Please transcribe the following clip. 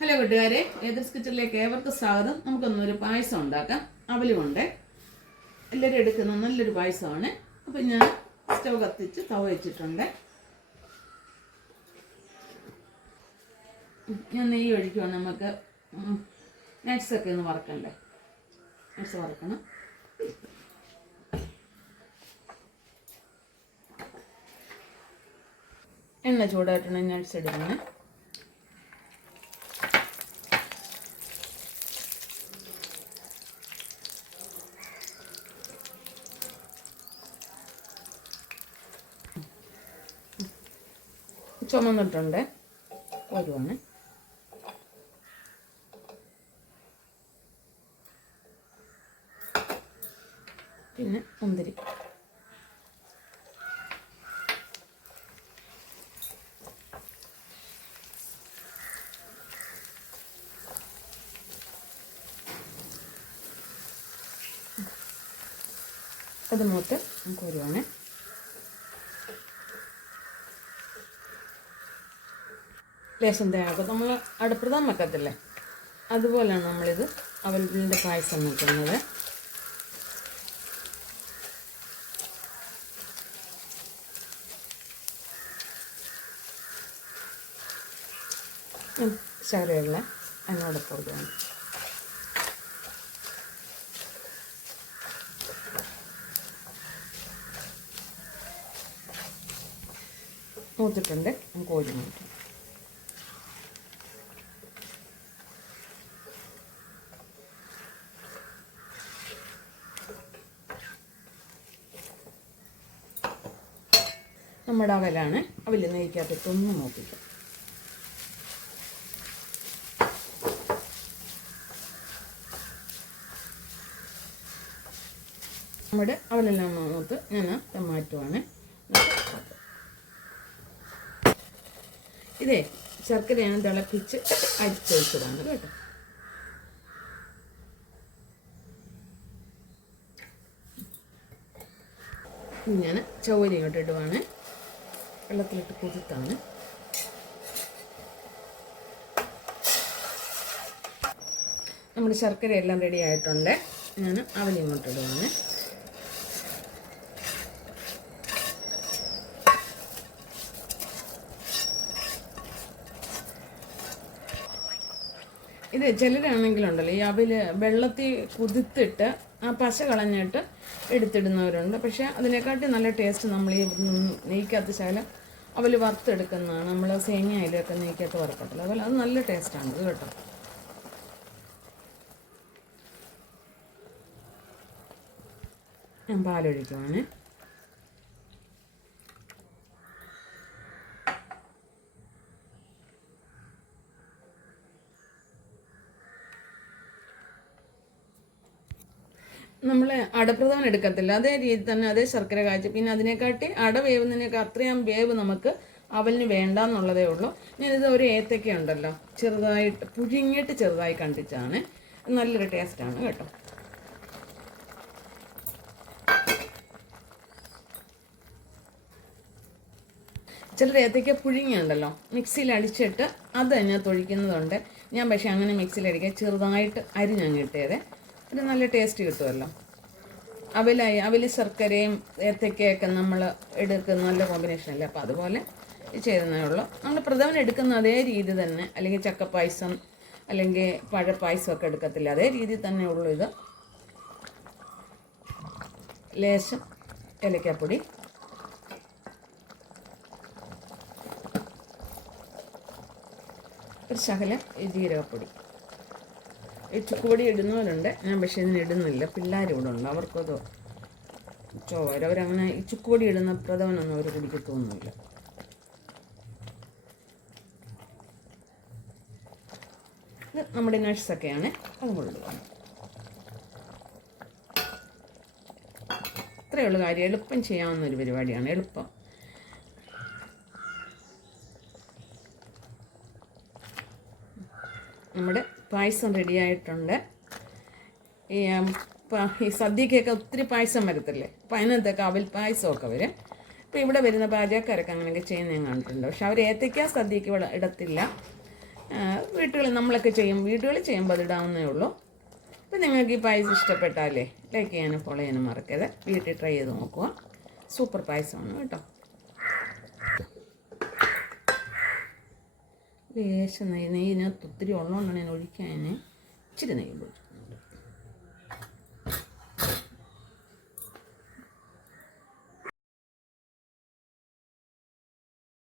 Hello കൂട്ടുകാരെ, ഏതർസ് കിച്ചണിലേക്ക് ഏവർക്കും സ്വാഗതം. നമുക്കൊന്നൊരു പായസം ഉണ്ടാക്കാം. അവലുമുണ്ട്, എല്ലാവരും എടുക്കുന്ന നല്ലൊരു പായസമാണ്. അപ്പം ഞാൻ സ്റ്റവ് കത്തിച്ച് തവ വെച്ചിട്ടുണ്ട്. ഞാൻ നെയ്യ് ഒഴിക്കുവാണ്. നമുക്ക് നട്ട്സൊക്കെ ഒന്ന് വറക്കണ്ടേ, നട്ട്സ് വറക്കണം. എണ്ണ ചൂടായിട്ടുണ്ടെങ്കിൽ നട്ട്സ് എടുക്കണം. ചുമന്നിട്ടുണ്ട്, ഒരുവാണ്. പിന്നെ മുന്തിരി, അത് മൂത്ത് നമുക്ക് ഒരുവാണ്. ലേശം തേങ്ങ നമ്മൾ അടുപ്രഥം വെക്കത്തില്ലേ, അതുപോലെയാണ് നമ്മളിത് അവലിൻ്റെ പായസം വെക്കുന്നത്. ശകലമുള്ള അതിനോടൊപ്പം ഇടുകയാണ്. മൂത്തിട്ടുണ്ട്, നമുക്ക് കോരി മാറ്റാം. നമ്മുടെ അവലാണ്. അവല് നെയ്ക്കകത്തൊന്ന് നോക്കിക്കാം. നമ്മുടെ അവലെല്ലാം മൂത്ത് ഞാൻ മാറ്റുവാണ്. ഇതേ ശർക്കരയാണ് തിളപ്പിച്ച് അരിച്ചൊഴിച്ചതാണ് കേട്ടോ. ഞാൻ ചവ്വരി ഇങ്ങോട്ട് ഇടുവാണ്. വെള്ളത്തിലിട്ട് കുതിർത്താണ്. നമ്മുടെ ശർക്കര എല്ലാം റെഡി ആയിട്ടുണ്ട്. ഞാൻ അവലി ഇങ്ങോട്ട് ഇടുവാണ്. ഇത് ചിലരാണെങ്കിലുണ്ടല്ലോ ഈ അവല് വെള്ളത്തിൽ കുതിർത്തിട്ട് ആ പശ കളഞ്ഞിട്ട് എടുത്തിടുന്നവരുണ്ട്. പക്ഷേ അതിനെക്കാട്ടി നല്ല ടേസ്റ്റ് നമ്മൾ ഈ നെയ്ക്കകത്ത് ശകലം അവല് വറുത്തെടുക്കുന്നതാണ്. നമ്മൾ സേമിയ അതിലൊക്കെ നെയ്ക്കകത്ത് വറുക്കത്തില്ല, അതുപോലെ അത് നല്ല ടേസ്റ്റാണ് ഇത് കേട്ടോ. ഞാൻ പാലൊഴിക്കുവാണ്. നമ്മൾ അടപ്രഥമൻ എടുക്കത്തില്ല, അതേ രീതി തന്നെ അതേ ശർക്കര കാച്ചി, പിന്നെ അതിനെക്കാട്ടി അട വേവുന്നതിനൊക്കെ അത്രയും വേവ് നമുക്ക് അവലിന് വേണ്ടെന്നുള്ളതേ ഉള്ളൂ. ഞാനിത് ഒരു ഏത്തക്ക ഉണ്ടല്ലോ ചെറുതായിട്ട് പുഴുങ്ങിയിട്ട് ചെറുതായി കണ്ടിച്ചാണ്. നല്ലൊരു ടേസ്റ്റാണ് കേട്ടോ. ചിലർ ഏത്തയ്ക്ക പുഴുങ്ങിയുണ്ടല്ലോ മിക്സിയിൽ അടിച്ചിട്ട് അത് അതിനകത്ത് ഒഴിക്കുന്നതുണ്ട്. ഞാൻ പക്ഷേ അങ്ങനെ മിക്സിയിൽ അടിക്കുക, ചെറുതായിട്ട് അരിഞ്ഞങ്ങ് ഇട്ടേത്. ഒരു നല്ല ടേസ്റ്റ് കിട്ടുമല്ലോ. അവല് ശർക്കരയും ഏത്തയ്ക്കയൊക്കെ നമ്മൾ എടുക്കുന്ന നല്ല കോമ്പിനേഷൻ അല്ലേ. അപ്പോൾ അതുപോലെ ചെയ്യുന്നതേ ഉള്ളൂ. നമ്മൾ പ്രഥമൻ എടുക്കുന്ന അതേ രീതി തന്നെ, അല്ലെങ്കിൽ ചക്കപ്പായസം അല്ലെങ്കിൽ പഴപ്പായസമൊക്കെ എടുക്കത്തില്ല, അതേ രീതിയിൽ തന്നെ ഉള്ളൂ ഇത്. ലേശം ഏലക്കാപ്പൊടി, ഒരു ശകലം ജീരകപ്പൊടി. ഈ ചുക്കുപൊടി ഇടുന്നവരുണ്ട്, ഞാൻ പക്ഷേ ഇതിന് ഇടുന്നില്ല. പിള്ളേർ ഇവിടെ ഉണ്ട്, അവർക്കത് ചോര, അവരങ്ങനെ ഈ ചുക്കുപൊടി ഇടുന്ന പ്രഥമനൊന്നും അവർ കുടിക്കത്തൊന്നുമില്ല. ഇത് നമ്മുടെ നട്ട്സൊക്കെയാണ്, അതും കൊണ്ടുപോകാം. ഇത്രയുള്ള കാര്യം, എളുപ്പം ചെയ്യാവുന്നൊരു പരിപാടിയാണ്, എളുപ്പം. നമ്മുടെ പായസം റെഡിയായിട്ടുണ്ട്. ഈ സദ്യക്കൊക്കെ ഒത്തിരി പായസം വരത്തില്ലേ, അപ്പം അതിനകത്തൊക്കെ അവൽ പായസമൊക്കെ വരും. ഇപ്പോൾ ഇവിടെ വരുന്ന പാചകക്കാരൊക്കെ അങ്ങനെയൊക്കെ ചെയ്യുന്നത് ഞാൻ കണ്ടിട്ടുണ്ട്. പക്ഷെ അവർ ഏത്തയ്ക്ക സദ്യക്ക് ഇടത്തില്ല. വീട്ടുകളിൽ നമ്മളൊക്കെ വീടുകളിൽ ചെയ്യുമ്പോൾ അതിടാവുന്നേ ഉള്ളൂ. അപ്പോൾ നിങ്ങൾക്ക് ഈ പായസം ഇഷ്ടപ്പെട്ടാലേ ലൈക്ക് ചെയ്യാനും ഫോളോ ചെയ്യാനും മറക്കരുത്. വീട്ടിൽ ട്രൈ ചെയ്ത് നോക്കുക. സൂപ്പർ പായസമാണ് കേട്ടോ. ലേശം നെയ്യ്, നെയ്യിനകത്ത് ഒത്തിരി ഉള്ളതുകൊണ്ടാണ് ഞാൻ ഒഴിക്കാൻ ഇച്ചിരി നെയ്യ് ഒഴിച്ചു.